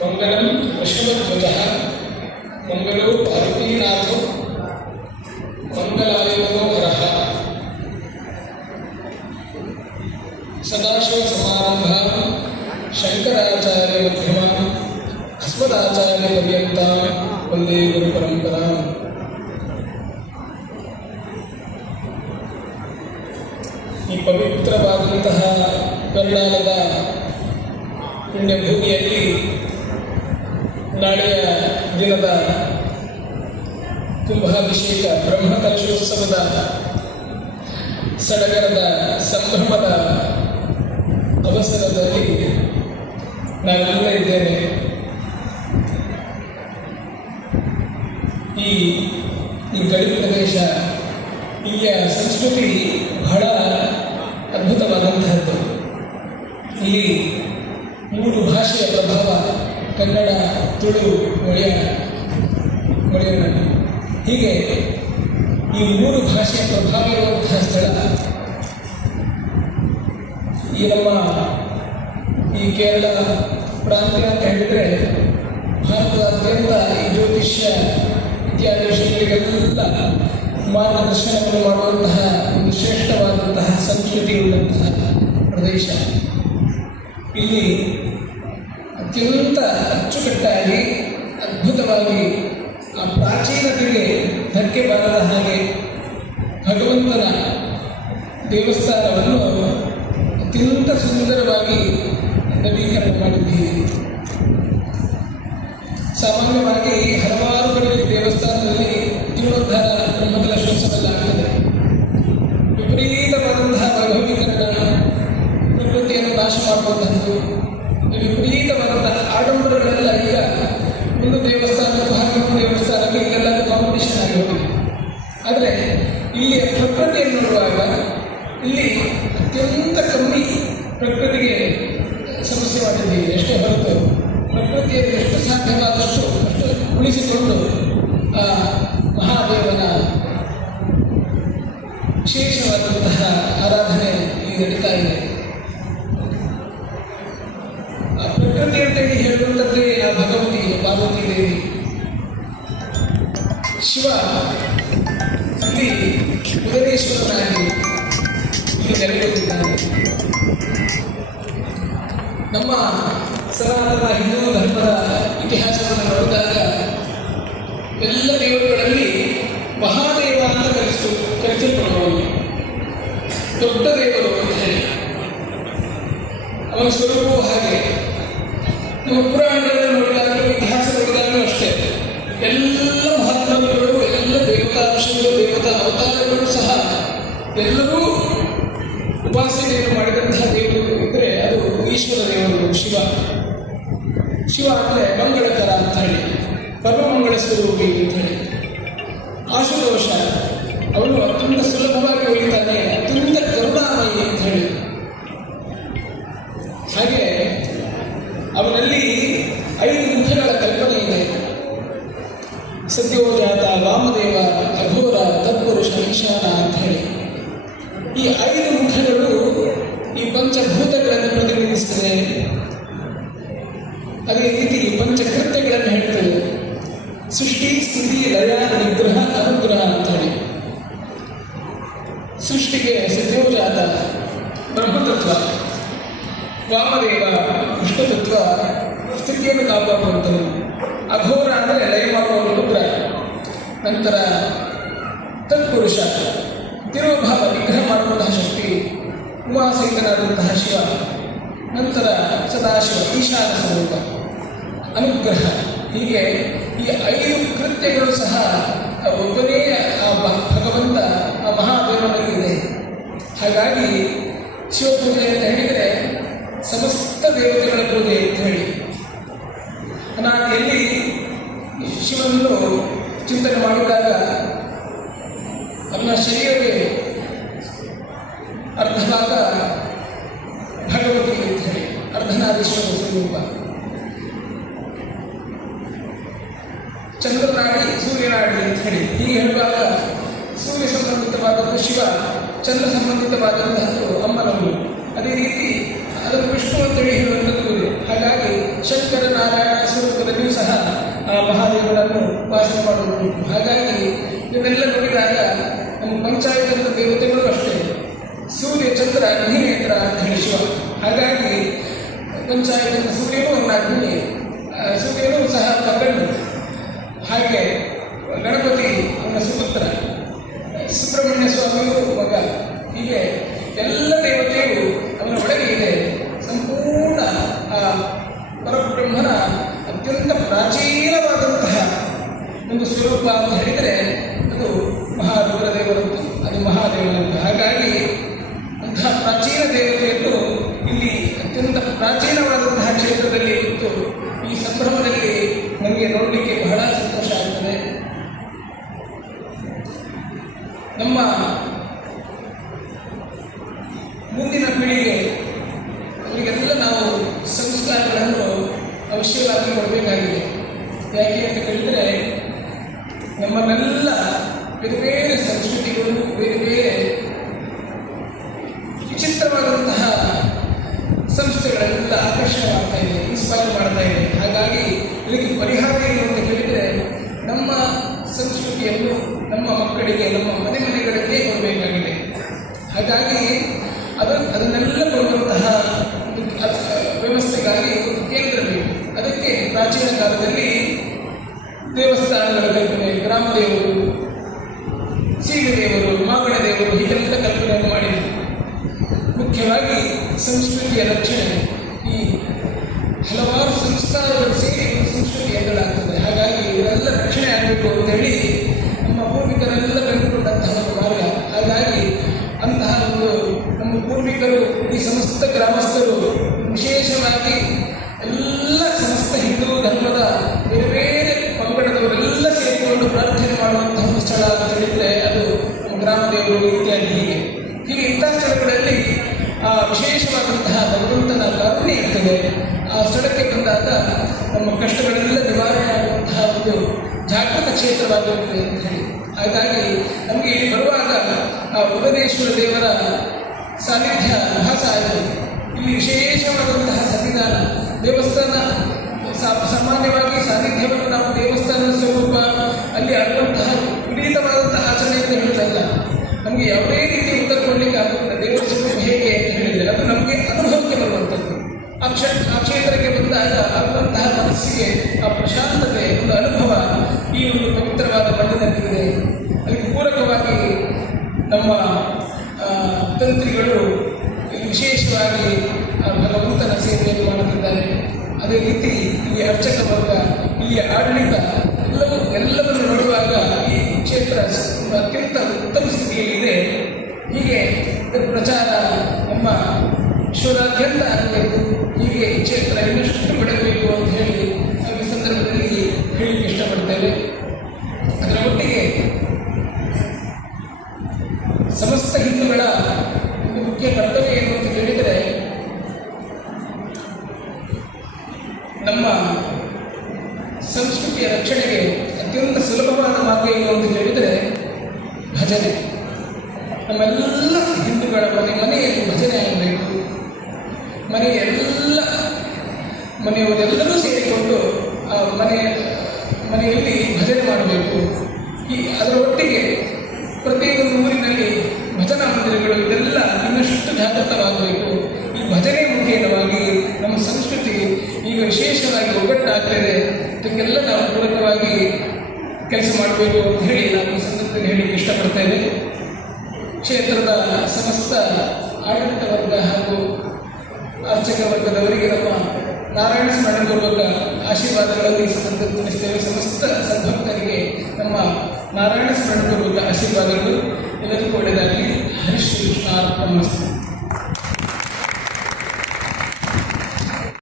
ಮಂಗಳಂ ವೃಷಭಧ್ವಜಃ ಮಂಗಳೋ ಪಾರ್ವತೀನಾಥೋ ಮಂಗಲಾಯನೋ ಹರಃ. ಸದಾಶಿವ ಸಮಾರಂಭಾಂ ಶಂಕರಾಚಾರ್ಯ ಮಧ್ಯಮಾಂ ಅಸ್ಮದಾಚಾರ್ಯ ಪರ್ಯಂತಾಂ ವಂದೇ ಗುರು ಪರಂಪರಾಂ. ಈ ಪವಿತ್ರವಾದಂತಹ ಕರ್ನಾಟಕದ ಪುಣ್ಯಭೂಮಿಯಲ್ಲಿ ನಾಳೆಯ ದಿನದ ಕುಂಭಾಭಿಷೇಕ ಬ್ರಹ್ಮಕಲಶೋತ್ಸವದ ಸಡಗರದ ಸಂಭ್ರಮದ ಅವಸರದಲ್ಲಿ ನಾವೆಲ್ಲ ಇದ್ದೇನೆ. ಈ ಗಡಿ ಪ್ರದೇಶ, ಇಲ್ಲಿಯ ಸಂಸ್ಕೃತಿ ಬಹಳ ಅದ್ಭುತವಾದಂತಹದ್ದು. ಇಲ್ಲಿ 3 ಭಾಷೆಯ ಪ್ರಭಾವ, ಕನ್ನಡ, ತುಳು, ಮಲಯಾಳಂ, ಹೀಗೆ ಈ 3 ಭಾಷೆಯ ಪ್ರಭಾವ ಇರುವಂತಹ ಸ್ಥಳ. ಈ ನಮ್ಮ ಈ ಕೇರಳ ಪ್ರಾಂತ್ಯ ಅಂತ ಹೇಳಿದರೆ ಭಾರತದಾದ್ಯಂತ ಈ ಜ್ಯೋತಿಷ್ಯ ಇತ್ಯಾದಿ ವಿಷಯಗಳಿಗೆಲ್ಲ ಮಾರ್ಗದರ್ಶನವನ್ನು ಮಾಡುವಂತಹ ಒಂದು ಶ್ರೇಷ್ಠವಾದಂತಹ ಸಂಸ್ಕೃತಿ ಉಳ್ಳಂತಹ ಪ್ರದೇಶ. ಇಲ್ಲಿ ಅತ್ಯಂತ ಅಚ್ಚುಕಟ್ಟಾಗಿ ಅದ್ಭುತವಾಗಿ ಆ ಪ್ರಾಚೀನತೆಗೆ ಧಕ್ಕೆ ಬಾರದ ಹಾಗೆ ಭಗವಂತನ ದೇವಸ್ಥಾನವನ್ನು ಅತ್ಯಂತ ಸುಂದರವಾಗಿ ನವೀಕರಣ ಮಾಡಿದ್ದೀರಿ. ಸಾಮಾನ್ಯವಾಗಿ ಹಲವಾರು ಕಡೆ ದೇವಸ್ಥಾನದಲ್ಲಿ ಜೀರ್ಣೋದ್ಧಾರ ಬ್ರಹ್ಮಕಲಶೋತ್ಸವ ಆಗ್ತದೆ. ವಿಪರೀತವಾದಂತಹ ವೈಭವೀಕರಣ, ಪ್ರಕೃತಿಯನ್ನು ನಾಶ ಮಾಡುವಂತಹದ್ದು, ವಿಪರೀತವಾದಂತಹ ಆಡಂಬರಗಳೆಲ್ಲ ಈಗ ಒಂದು ದೇವಸ್ಥಾನಕ್ಕೂ ಹಾಗೆ ದೇವಸ್ಥಾನಕ್ಕೆ ಈಗೆಲ್ಲ ಕಾಂಪಿಟೇಷನ್ ಆಗಿ ಹೋಗಿದೆ. ಆದರೆ ಇಲ್ಲಿಯ ಪ್ರಕೃತಿಯನ್ನು ನೋಡುವಾಗ ಇಲ್ಲಿ ಅತ್ಯಂತ ಕಮ್ಮಿ ಪ್ರಕೃತಿಗೆ ಸಮಸ್ಯೆ ಮಾಡಿದ್ದೀವಿ. ಎಷ್ಟೇ ಹೊರತು ಪ್ರಕೃತಿಯನ್ನು ಎಷ್ಟು ಸಾಧ್ಯವಾದಷ್ಟು ಅಷ್ಟು ಉಳಿಸಿಕೊಂಡು ಆ ಮಹಾದೇವನ ವಿಶೇಷವಾದಂತಹ ಆರಾಧನೆ ಈಗ ನಡೀತಾ ಇದೆ. ಆ ಪ್ರಕೃತಿ ಅಂತೇಳಿ ಹೇಳುವಂಥದ್ದೇ ಆ ಭಗವತಿ ಪಾರ್ವತಿ ದೇವಿ. ಶಿವ ಇಲ್ಲಿ ಉದರೇಶ್ವರನಾಗಿ ಇಲ್ಲಿ ನೆಲೆಗೊಳ್ಳಿದ್ದಾನೆ. ನಮ್ಮ ಸನಾತನ ಹಿಂದೂ ಧರ್ಮದ ಇತಿಹಾಸವನ್ನು ನೋಡಿದಾಗ ಎಲ್ಲ ದೇವರುಗಳಲ್ಲಿ ಮಹಾದೇವ ಅಂತ ಕರೆಸಲ್ಪಡುವವನು, ದೊಡ್ಡ ದೇವರು ಅಂತ ಹೇಳಿ ಅವನ ಸ್ವರೂಪವೂ ಹಾಗೆ. ನಮ್ಮ ಪುರಾಣಗಳನ್ನು ನೋಡಿದಾಗಲೂ ಇತಿಹಾಸ ನೋಡಿದಾಗಲೂ ಅಷ್ಟೇ ಎಲ್ಲ ಮಹಾತ್ಮಗಳು, ಎಲ್ಲ ದೇವತಾಂಶಗಳು, ದೇವತಾ ಅವತಾರಗಳು ಸಹ ಎಲ್ಲರೂ ಉಪಾಸನೆಯನ್ನು ಮಾಡಿದಂತಹ ದೇವರು ಇದ್ದರೆ ಅದು ಈಶ್ವರ ದೇವರು ಶಿವ. ಶಿವ ಅಂದರೆ ಮಂಗಳಕರ ಅಂತ ಹೇಳಿ, ಪರಮಮಂಗಳ ಸ್ವರೂಪಿ ಅಂತ ಹೇಳಿ. ಆಶುದೋಷ ಅವನು ಅತ್ಯಂತ ಸುಲಭವಾಗಿ ಒಲಿತಾನೆ, ಅತ್ಯಂತ ಕರುಣಾಮಯಿ ಅಂತ ಹೇಳಿ. ಹಾಗೆ ಅವನಲ್ಲಿ 5 ಮುಖಗಳ ಕಲ್ಪನೆ ಇದೆ. ಸದ್ಯೋಜಾತ, ವಾಮದೇವ, ಅಘೋರ, ತತ್ಪುರುಷ, ಈಶಾನ ಅಂತ ಹೇಳಿ. ಈ 5 ಮುಖಗಳು ಈ ಪಂಚಭೂತಗಳನ್ನು ಪ್ರತಿನಿಧಿಸುತ್ತದೆ. ಅದೇ ರೀತಿ ಪಂಚಕೃತ್ಯಗಳನ್ನು ಹೇಳ್ತದೆ. ಸೃಷ್ಟಿ, ಸ್ಥಿತಿ, ಲಯ, ನಿಗ್ರಹ, ಅನುಗ್ರಹ ಅಂತ ಹೇಳಿ. ಸೃಷ್ಟಿಗೆ ಸದ್ಯೋಜಾತ ಬ್ರಹ್ಮತತ್ವ, ವಾಮದೇವ ವಿಷ್ಣುತತ್ವ, ಸ್ಥಿತಿಯನ್ನು ಕಾಪಾಡುವಂಥದ್ದು. ಅಘೋರ ಅಂದರೆ ಲಯ ಮಾಡುವ ರುದ್ರ. ನಂತರ ತತ್ಪುರುಷ ತಿರೋಭಾವ, ನಿಗ್ರಹ ಮಾಡುವಂತಹ ಶಕ್ತಿ, ಉಮಾಸಹಿತನಾದಂತಹ ಶಿವ. ನಂತರ ಸದಾಶಿವ, ಈಶಾನ ಸ್ವರೂಪ, ಅನುಗ್ರಹ. ಹೀಗೆ ಈ 5 ಕೃತ್ಯಗಳು ಸಹ ಒಬ್ಬನೇ ಆ ಭಗವಂತ, ಆ ಮಹಾದೇವನಲ್ಲಿ ಇದೆ. ಹಾಗಾಗಿ ಶಿವಪೂಜೆ ಅಂತ ಹೇಳಿದರೆ ಸಮಸ್ತ ದೇವತೆಗಳ ಪೂಜೆ ಅಂತ ಹೇಳಿ. ಅನಾದಿಯಲ್ಲಿ ಶಿವನನ್ನು ಚಿಂತನೆ ಮಾಡಿದಾಗ ಅವನ ಶರೀರವೇ ಅರ್ಧನಾದ ಭಗವತಿ ಅಂತ ಹೇಳಿ, ಅರ್ಧನಾದೀಶ್ವರ ಸ್ವರೂಪ. ಚಂದ್ರನಾಡಿ, ಸೂರ್ಯನಾಡಿ ಅಂತ ಹೇಳಿ. ಹೀಗೆ ಹೇಳುವಾಗ ಸೂರ್ಯ ಸಂಬಂಧಿತವಾದದ್ದು ಶಿವ, ಚಂದ್ರ ಸಂಬಂಧಿತವಾದಂತಹದ್ದು ಅಮ್ಮನವರು. ಅದೇ ರೀತಿ ಅದನ್ನು ವಿಷ್ಣು ಅಂತೇಳಿ ಹೇಳುವಂಥದ್ದು ಇದೆ. ಹಾಗಾಗಿ ಶಂಕರ ನಾರಾಯಣ ಸ್ವರೂಪದಲ್ಲಿಯೂ ಸಹ ಆ ಮಹಾದೇವರನ್ನು ಉಪಾಸನೆ ಮಾಡುವುದು. ಹಾಗಾಗಿ ಇದನ್ನೆಲ್ಲ ನೋಡಿದಾಗ ನಮ್ಮ ಪಂಚಾಯತದ ದೇವತೆಗಳು ಅಷ್ಟೇ, ಸೂರ್ಯ ಚಂದ್ರ ಅಗ್ನಿ ನೇತ್ರ ಅಂತ ಹೇಳಿ ಶಿವ. ಹಾಗಾಗಿ ಪಂಚಾಯತದ ಸೂರ್ಯನೂ ಒಂದು ಅಗ್ನಿ, ಸೂರ್ಯನೂ ಸಹ ಕಬ್ಬೆಣ್ಣು. ಹಾಗೆ ಗಣಪತಿ ಅವನ ಸುಪುತ್ರ, ಸುಬ್ರಹ್ಮಣ್ಯ ಸ್ವಾಮಿಯು ಮಗ. ಹೀಗೆ ಎಲ್ಲ ದೇವತೆಯು ಅವನ ಒಳಗೆ ಇದೆ. ಸಂಪೂರ್ಣ ಆ ಪರಬ್ರಹ್ಮನ ಅತ್ಯಂತ ಪ್ರಾಚೀನವಾದಂತಹ ಒಂದು ಸ್ವರೂಪ ಅಂತ ಹೇಳಿದರೆ ಅದು ಮಹಾರುದ್ರದೇವರಂತು, ಅದು ಮಹಾದೇವರಂತು. ಹಾಗಾಗಿ ಅಂತಹ ಪ್ರಾಚೀನ ದೇವತೆಯನ್ನು ಇಲ್ಲಿ ಅತ್ಯಂತ ಪ್ರಾಚೀನವಾದಂತಹ ಕ್ಷೇತ್ರದಲ್ಲಿ ಇತ್ತು. ಈ ಸಂಭ್ರಮದಲ್ಲಿ ನಮಗೆ ನೋಡಲಿಕ್ಕೆ ಬಹಳ ಸಂತೋಷ ಆಗ್ತದೆ. ನಮ್ಮ ಮುಂದಿನ ಪೀಳಿಗೆ ಅವರಿಗೆಲ್ಲ ನಾವು ಸಂಸ್ಕಾರಗಳನ್ನು ಅವಶ್ಯವಾಗಿ ಕೊಡಬೇಕಾಗಿದೆ. ಯಾಕೆ ಅಂತ ಕೇಳಿದರೆ ನಮ್ಮನ್ನೆಲ್ಲ ಬೇರೆ ಬೇರೆ ಸಂಸ್ಕೃತಿಗಳು, ಬೇರೆ ಬೇರೆ ವಿಚಿತ್ರವಾದಂತಹ ಸಂಸ್ಥೆಗಳೆಲ್ಲ ಆಕರ್ಷಣೆ ಮಾಡ್ತಾ ಇದೆ, ಇನ್ಸ್ಪೈರ್ ಮಾಡ್ತಾ ಇದೆ. ಹಾಗಾಗಿ ಇದಕ್ಕೆ ಪರಿಹಾರ ಏನು ಅಂತ ಕೇಳಿದರೆ ನಮ್ಮ ಸಂಸ್ಕೃತಿಯನ್ನು ನಮ್ಮ ಮಕ್ಕಳಿಗೆ, ನಮ್ಮ ಮನೆಗಳಿಗೆ ಕೊಡಬೇಕಾಗಿದೆ. ಹಾಗಾಗಿ ಅದನ್ನೆಲ್ಲ ಕೊಡುವಂತಹ ವ್ಯವಸ್ಥೆಗಾಗಿ ಒಂದು ಕೇಂದ್ರ ಬೇಕು. ಅದಕ್ಕೆ ಪ್ರಾಚೀನ ಕಾಲದಲ್ಲಿ ದೇವಸ್ಥಾನಗಳ ಕಲ್ಪನೆ, ಗ್ರಾಮದೇವರು, ಸೀಮೆದೇವರು, ಮಾಗಣ ದೇವರು ಹೀಗೆಲ್ಲ ಕಲ್ಪನೆಯನ್ನು ಮಾಡಿದರು. ಮುಖ್ಯವಾಗಿ ಸಂಸ್ಕೃತಿಯ ರಕ್ಷಣೆ, ಈ ಹಲವಾರು ಸಂಸ್ಕಾರಗಳು ಸೇರಿ ಸಂಸ್ಕೃತಿ ಎದುರಾಗ್ತದೆ. ಹಾಗಾಗಿ ಇವರೆಲ್ಲ ರಕ್ಷಣೆ ಆಗಬೇಕು ಅಂತೇಳಿ ನಮ್ಮ ಪೂರ್ವಿಕರೆಲ್ಲ ಕಂಡುಕೊಂಡಂತಹ ಒಂದು ಮಾರ್ಗ. ಹಾಗಾಗಿ ಅಂತಹ ಒಂದು ನಮ್ಮ ಪೂರ್ವಿಕರು, ಈ ಸಮಸ್ತ ಗ್ರಾಮಸ್ಥರು, ವಿಶೇಷವಾಗಿ ಎಲ್ಲ ಸಮಸ್ತ ಹಿಂದೂ ಧರ್ಮದ ಬೇರೆ ಬೇರೆ ಪಂಗಡದವರೆಲ್ಲ ಸೇರಿಕೊಂಡು ಪ್ರಾರ್ಥನೆ ಮಾಡುವಂತಹ ಒಂದು ಸ್ಥಳ ಅಂತ ಹೇಳಿದರೆ ಅದು ನಮ್ಮ ಗ್ರಾಮದೇವರು ಇತ್ಯಾದಿ. ಹೀಗೆ ಇಂತಹ ಸ್ಥಳಗಳಲ್ಲಿ ವಿಶೇಷವಾದಂತಹ ಭಗವಂತನ ಕರುಣೆ ಇರ್ತದೆ. ಆ ಸ್ಥಳಕ್ಕೆ ಬಂದಾಗ ನಮ್ಮ ಕಷ್ಟಗಳೆಲ್ಲ ನಿವಾರಣೆ ಆಗುವಂತಹ ಒಂದು ಜಾಗೃತ ಕ್ಷೇತ್ರವಾಗಿರುತ್ತದೆ ಅಂತ ಹೇಳಿ. ಹಾಗಾಗಿ ನಮಗೆ ಇಲ್ಲಿ ಬರುವಾಗ ಆ ಉಪದೇಶ್ವರ ದೇವರ ಸಾನ್ನಿಧ್ಯ ಭಾಸ ಆಗಿದೆ. ಇಲ್ಲಿ ವಿಶೇಷವಾದಂತಹ ಸನ್ನಿಧಾನ, ದೇವಸ್ಥಾನ ಸಾಮಾನ್ಯವಾಗಿ ಸಾನ್ನಿಧ್ಯವನ್ನು ನಾವು ದೇವಸ್ಥಾನದ ಸ್ವರೂಪ ಅಲ್ಲಿ ಆಗುವಂತಹ ವಿಪರೀತವಾದಂತಹ ಆಚರಣೆಯಿಂದ ಹೇಳೋದಲ್ಲ. ನಮಗೆ ಯಾವುದೇ ರೀತಿ ಉತ್ತರ ಕೊಡಲಿಕ್ಕೆ ಆಗುತ್ತದೆ. ದೇವರ ಸ್ವರೂಪ ಹೇಗೆ ಅಂತ ಹೇಳಿದರೆ ಅದು ನಮಗೆ ಅನುಭವಕ್ಕೆ ಬರುವಂಥದ್ದು. ಆ ಕ್ಷೇತ್ರಕ್ಕೆ ಬಂದಾಗ ಆಗುವಂತಹ ಮನಸ್ಸಿಗೆ ಆ ಪ್ರಶಾಂತತೆ, ಒಂದು ಅನುಭವ ಈ ಒಂದು ಪವಿತ್ರವಾದ ಮಣ್ಣಿನಲ್ಲಿದೆ. ಅದಕ್ಕೆ ಪೂರಕವಾಗಿ ನಮ್ಮ ತಂತ್ರಿಗಳು ವಿಶೇಷವಾಗಿ ಭಗವಂತನ ಸೇವೆಯನ್ನು ಮಾಡುತ್ತಿದ್ದಾರೆ. ಅದೇ ರೀತಿ ಇಲ್ಲಿ ಅರ್ಚಕ ವರ್ಗ, ಇಲ್ಲಿಯ ಆಡಳಿತ ಎಲ್ಲವನ್ನು ನೋಡುವಾಗ ಈ ಕ್ಷೇತ್ರ ಅತ್ಯಂತ ಉತ್ತಮ ಸ್ಥಿತಿಯಲ್ಲಿದೆ. ಹೀಗೆ ಪ್ರಚಾರ ನಮ್ಮ ವಿಶ್ವದಾದ್ಯಂತ ಆಗಬೇಕು. ಹೀಗೆ ಈ ಕ್ಷೇತ್ರ ಇನ್ನಷ್ಟು ಬೆಳೆಯಬೇಕು ಅಂತ ಹೇಳಿ ನಾವು ಈ ಸಂದರ್ಭದಲ್ಲಿ ಹೇಳಲಿಕ್ಕೆ ಇಷ್ಟಪಡ್ತೇವೆ. ಅದರ ಒಟ್ಟಿಗೆ ಸಮಸ್ತ ಹಿಂದೂಗಳ ಒಂದು ಮುಖ್ಯ ಕರ್ತವ್ಯ ಏನು ಅಂತ ಹೇಳಿದರೆ ನಮ್ಮ ಸಂಸ್ಕೃತಿಯ ರಕ್ಷಣೆಗೆ ಅತ್ಯಂತ ಸುಲಭವಾದ ಮಾರ್ಗ ಏನು ಅಂತ ಹೇಳಿದರೆ ಭಜನೆ. ನಮ್ಮೆಲ್ಲ ಹಿಂದೂಗಳ ಮನೆಯಲ್ಲಿ ಭಜನೆ ಆಗಬೇಕು. ಮನೆಯವರೆಲ್ಲರೂ ಸೇರಿಕೊಂಡು ಆ ಮನೆಯಲ್ಲಿ ಭಜನೆ ಮಾಡಬೇಕು. ಅದರ ಒಟ್ಟಿಗೆ ಪ್ರತಿಯೊಂದು ಊರಿನಲ್ಲಿ ಭಜನಾ ಮಂದಿರಗಳು ಇದೆಲ್ಲ ಇನ್ನಷ್ಟು ಜಾಗೃತವಾಗಬೇಕು. ಈ ಭಜನೆ ಮುಖೇನವಾಗಿ ನಮ್ಮ ಸಂಸ್ಕೃತಿ ಈಗ ವಿಶೇಷವಾಗಿ ಒಗ್ಗಟ್ಟಾಗ್ತದೆ. ಇದಕ್ಕೆಲ್ಲ ನಾವು ಪೂರಕವಾಗಿ ಕೆಲಸ ಮಾಡಬೇಕು ಅಂತ ಹೇಳಿ ನಾವು ಈ ಸಂದರ್ಭದಲ್ಲಿ ಹೇಳಲಿಕ್ಕೆ ಇಷ್ಟಪಡ್ತೇವೆ. ಕ್ಷೇತ್ರದ ಸಮಸ್ತ ಆಡಳಿತ ವರ್ಗ ಹಾಗೂ ಅರ್ಚಕ ವರ್ಗದವರಿಗೆ ನಮ್ಮ ನಾರಾಯಣ ಸ್ಮರಣಪೂರ್ವಕ ಆಶೀರ್ವಾದಗಳನ್ನು ಈ ಸಂದರ್ಭದಲ್ಲಿ ತಿಳಿಸ್ತೇವೆ. ಸಮಸ್ತ ಸದ್ಭಕ್ತರಿಗೆ ನಮ್ಮ ನಾರಾಯಣ ಸ್ಮರಣಪೂರ್ವಕ ಆಶೀರ್ವಾದಗಳು. ಎಲ್ಲರಿಗೂ ಒಳ್ಳೆಯದಾಗಲಿ. ಹರಿಶ್ರೀ ಕೃಷ್ಣ ಅರ್ಪಣಮಸ್ತು.